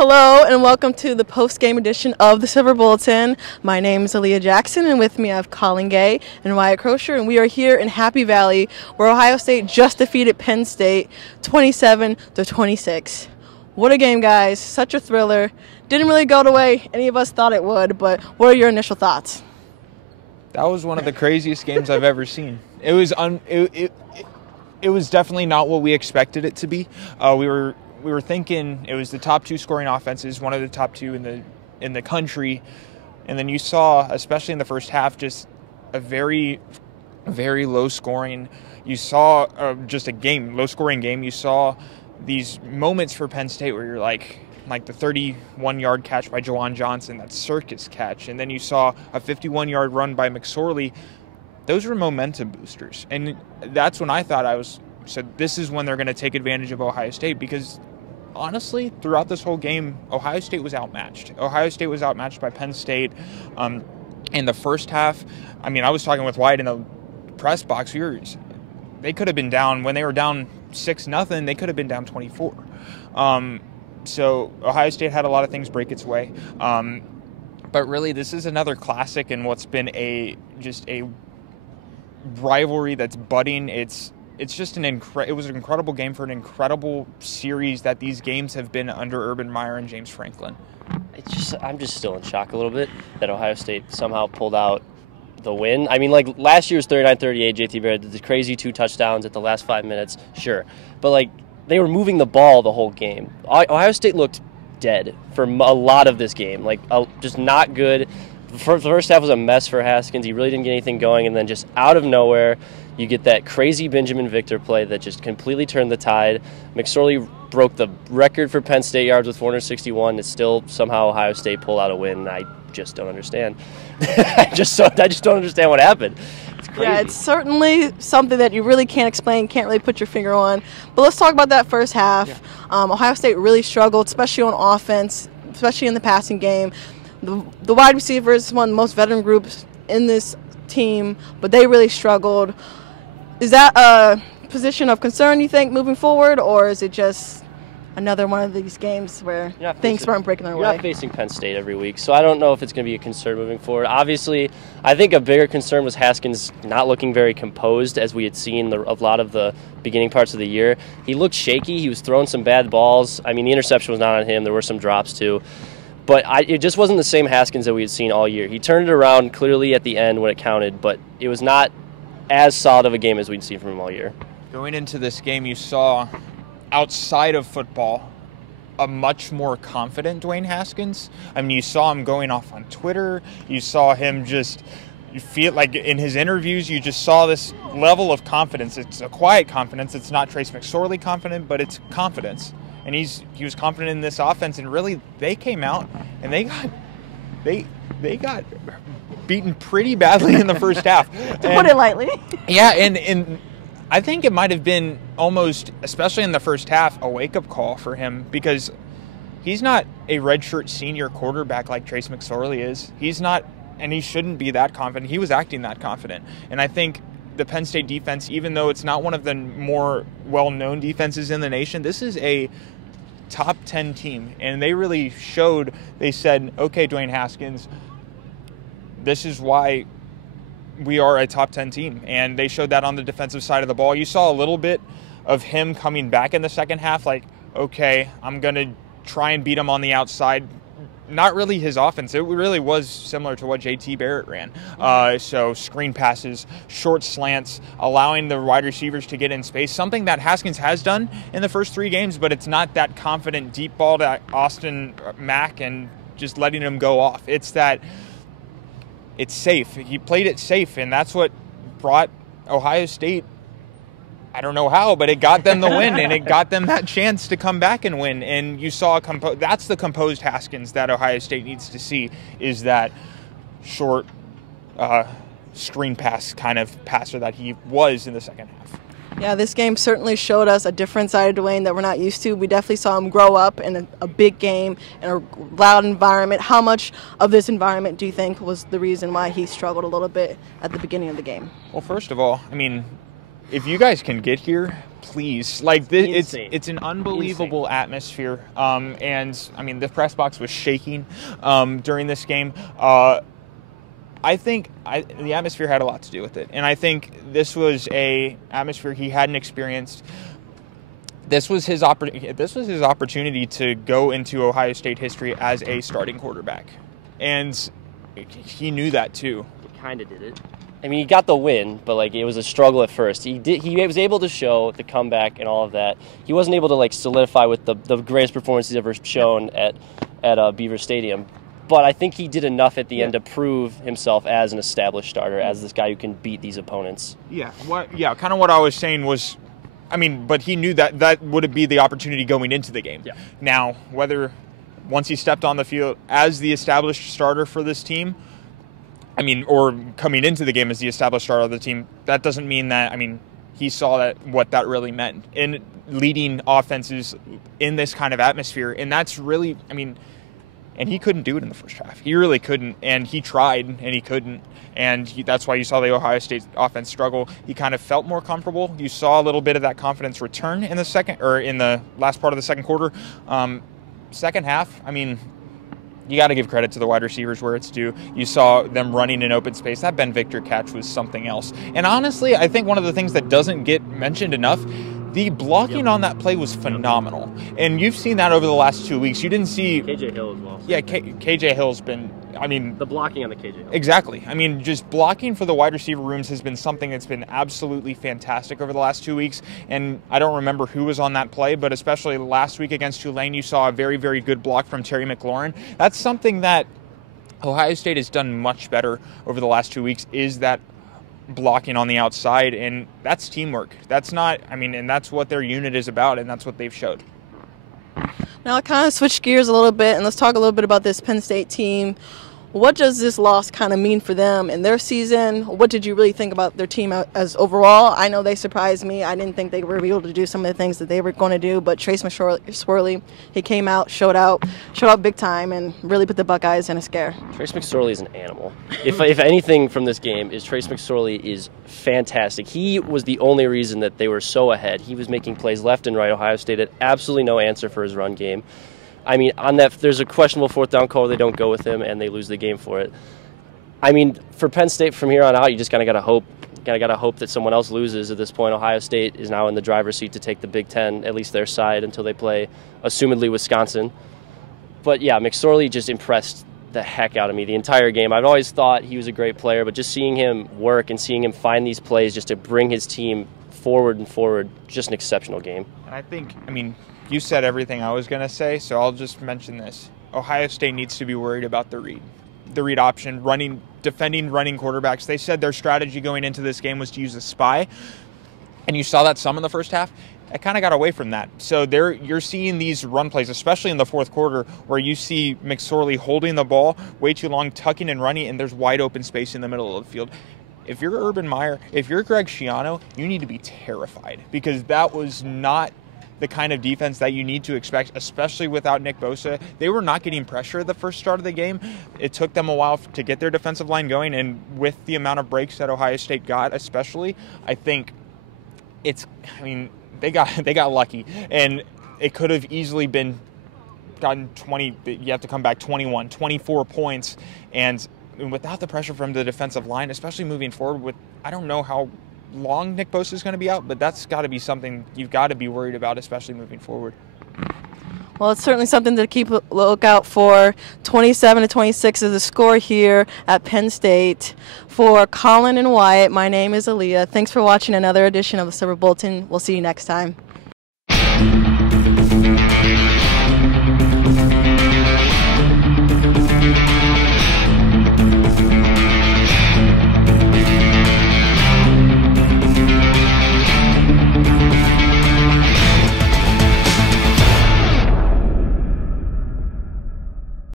Hello and welcome to the post-game edition of the Silver Bulletin. My name is Aaliyah Jackson and with me I have Colin Gay and Wyatt Crozier, and we are here in Happy Valley where Ohio State just defeated Penn State 27-26. What a game, guys. Such a thriller. Didn't really go the way any of us thought it would, but what are your initial thoughts? That was one of the craziest games I've ever seen. It was definitely not what we expected it to be. We were thinking it was the top two scoring offenses, one of the top two in the country, and then you saw, especially in the first half, just a very, very low scoring. You saw just a low scoring game. You saw these moments for Penn State where you're like the 31-yard catch by Jawan Johnson, that circus catch, and then you saw a 51-yard run by McSorley. Those were momentum boosters, and that's when I thought said this is when they're going to take advantage of Ohio State, because honestly, throughout this whole game, Ohio State was outmatched. Ohio State was outmatched by Penn State. In the first half, I was talking with Wyatt in the press box. They could have been down when they were down 6-0. They could have been down 24. So Ohio State had a lot of things break its way. But really, this is another classic in what's been a rivalry that's budding. It's just it was an incredible game for an incredible series that these games have been under Urban Meyer and James Franklin. I'm just still in shock a little bit that Ohio State somehow pulled out the win. Last year's 39-38, JT Barrett did the crazy 2 touchdowns at the last 5 minutes, sure. But, they were moving the ball the whole game. Ohio State looked dead for a lot of this game, just not good. The first half was a mess for Haskins. He really didn't get anything going, and then just out of nowhere, you get that crazy Benjamin Victor play that just completely turned the tide. McSorley broke the record for Penn State yards with 461. It's still somehow Ohio State pulled out a win, and I just don't understand. I just don't understand what happened. It's crazy. Yeah, it's certainly something that you really can't explain, can't really put your finger on. But let's talk about that first half. Yeah. Ohio State really struggled, especially on offense, especially in the passing game. The wide receivers, one of the most veteran groups in this team, but they really struggled. Is that a position of concern, you think, moving forward, or is it just another one of these games where things weren't breaking their way? You're not facing Penn State every week, so I don't know if it's going to be a concern moving forward. Obviously, I think a bigger concern was Haskins not looking very composed, as we had seen a lot of the beginning parts of the year. He looked shaky. He was throwing some bad balls. The interception was not on him. There were some drops, too. But it just wasn't the same Haskins that we had seen all year. He turned it around clearly at the end when it counted, but it was not as solid of a game as we'd seen from him all year. Going into this game, you saw, outside of football, a much more confident Dwayne Haskins. You saw him going off on Twitter. You saw him you feel like in his interviews, you just saw this level of confidence. It's a quiet confidence. It's not Trace McSorley confident, but it's confidence. And he was confident in this offense, and really they came out and they got beaten pretty badly in the first half. To put it lightly. Yeah, and I think it might have been almost, especially in the first half, a wake-up call for him, because he's not a redshirt senior quarterback like Trace McSorley is. He's not, and he shouldn't be that confident. He was acting that confident. And I think the Penn State defense, even though it's not one of the more well-known defenses in the nation, this is a top 10 team, and they really showed. They said, okay, Dwayne Haskins, this is why we are a top 10 team, and they showed that on the defensive side of the ball. You saw a little bit of him coming back in the second half, okay, I'm going to try and beat him on the outside. Not really his offense. It really was similar to what JT Barrett ran. So screen passes, short slants, allowing the wide receivers to get in space, something that Haskins has done in the first 3 games, but it's not that confident deep ball to Austin Mack and just letting him go off. It's that it's safe. He played it safe, and that's what brought Ohio State, I don't know how, but it got them the win, and it got them that chance to come back and win. And you saw that's the composed Haskins that Ohio State needs to see, is that short screen pass kind of passer that he was in the second half. Yeah, this game certainly showed us a different side of Dwayne that we're not used to. We definitely saw him grow up in a big game, in a loud environment. How much of this environment do you think was the reason why he struggled a little bit at the beginning of the game? Well, first of all, if you guys can get here, please. Like, it's an unbelievable atmosphere. And I mean, the press box was shaking during this game. I think the atmosphere had a lot to do with it, and I think this was a atmosphere he hadn't experienced. This was his opportunity to go into Ohio State history as a starting quarterback, and he knew that too. He kind of did it. I mean, he got the win, but like it was a struggle at first. He was able to show the comeback and all of that. He wasn't able to like solidify with the greatest performance he's ever shown at Beaver Stadium. But I think he did enough at the end to prove himself as an established starter, as this guy who can beat these opponents. Yeah, kind of what I was saying was, I mean, but he knew that would be the opportunity going into the game. Yeah. Now, whether once he stepped on the field as the established starter for this team, I mean, or coming into the game as the established starter of the team, that doesn't mean that, I mean, he saw what that really meant in leading offenses in this kind of atmosphere. And that's really, I mean, and he couldn't do it in the first half. He really couldn't, and he tried, and he couldn't. And that's why you saw the Ohio State offense struggle. He kind of felt more comfortable. You saw a little bit of that confidence return in the last part of the second quarter. Second half, I mean, you got to give credit to the wide receivers where it's due. You saw them running in open space. That Ben Victor catch was something else. And honestly, I think one of the things that doesn't get mentioned enough, the blocking on that play was phenomenal. And you've seen that over the last 2 weeks. You didn't see... KJ Hill as well. Yeah, KJ Hill's been... I mean... The blocking on the KJ Hill. Exactly. I mean, just blocking for the wide receiver rooms has been something that's been absolutely fantastic over the last 2 weeks. And I don't remember who was on that play, but especially last week against Tulane, you saw a very, very good block from Terry McLaurin. That's something that Ohio State has done much better over the last 2 weeks, is that blocking on the outside, and that's teamwork. That's not, I mean, and that's what their unit is about, and that's what they've showed. Now, I'll kind of switch gears a little bit, and let's talk a little bit about this Penn State team. What does this loss kind of mean for them in their season? What did you really think about their team as overall? I know they surprised me. I didn't think they were able to do some of the things that they were going to do, but Trace McSorley, he came out, showed out big time, and really put the Buckeyes in a scare. Trace McSorley is an animal. If anything from this game, is Trace McSorley is fantastic. He was the only reason that they were so ahead. He was making plays left and right. Ohio State had absolutely no answer for his run game. I mean, on that, there's a questionable fourth down call. They don't go with him, and they lose the game for it. I mean, for Penn State from here on out, you just kind of got to hope. Got to hope that someone else loses at this point. Ohio State is now in the driver's seat to take the Big Ten, at least their side, until they play, assumedly, Wisconsin. But yeah, McSorley just impressed the heck out of me the entire game. I've always thought he was a great player, but just seeing him work and seeing him find these plays just to bring his team forward and forward, just an exceptional game. And I think, I mean, you said everything I was going to say, so I'll just mention this. Ohio State needs to be worried about the read option, defending running quarterbacks. They said their strategy going into this game was to use a spy, and you saw that some in the first half. I kind of got away from that. So you're seeing these run plays, especially in the fourth quarter, where you see McSorley holding the ball way too long, tucking and running, and there's wide open space in the middle of the field. If you're Urban Meyer, if you're Greg Schiano, you need to be terrified, because that was not the kind of defense that you need to expect, especially without Nick Bosa. They were not getting pressure at the first start of the game. It took them a while to get their defensive line going, and with the amount of breaks that Ohio State got, especially, I think they got lucky, and it could have easily been gotten 20. You have to come back 21, 24 points, and without the pressure from the defensive line, especially moving forward I don't know how long Nick Bosa is going to be out, but that's got to be something you've got to be worried about, especially moving forward. Well, it's certainly something to keep a lookout for. 27-26 is the score here at Penn State. For Colin and Wyatt, my name is Aaliyah. Thanks for watching another edition of the Silver Bulletin. We'll see you next time.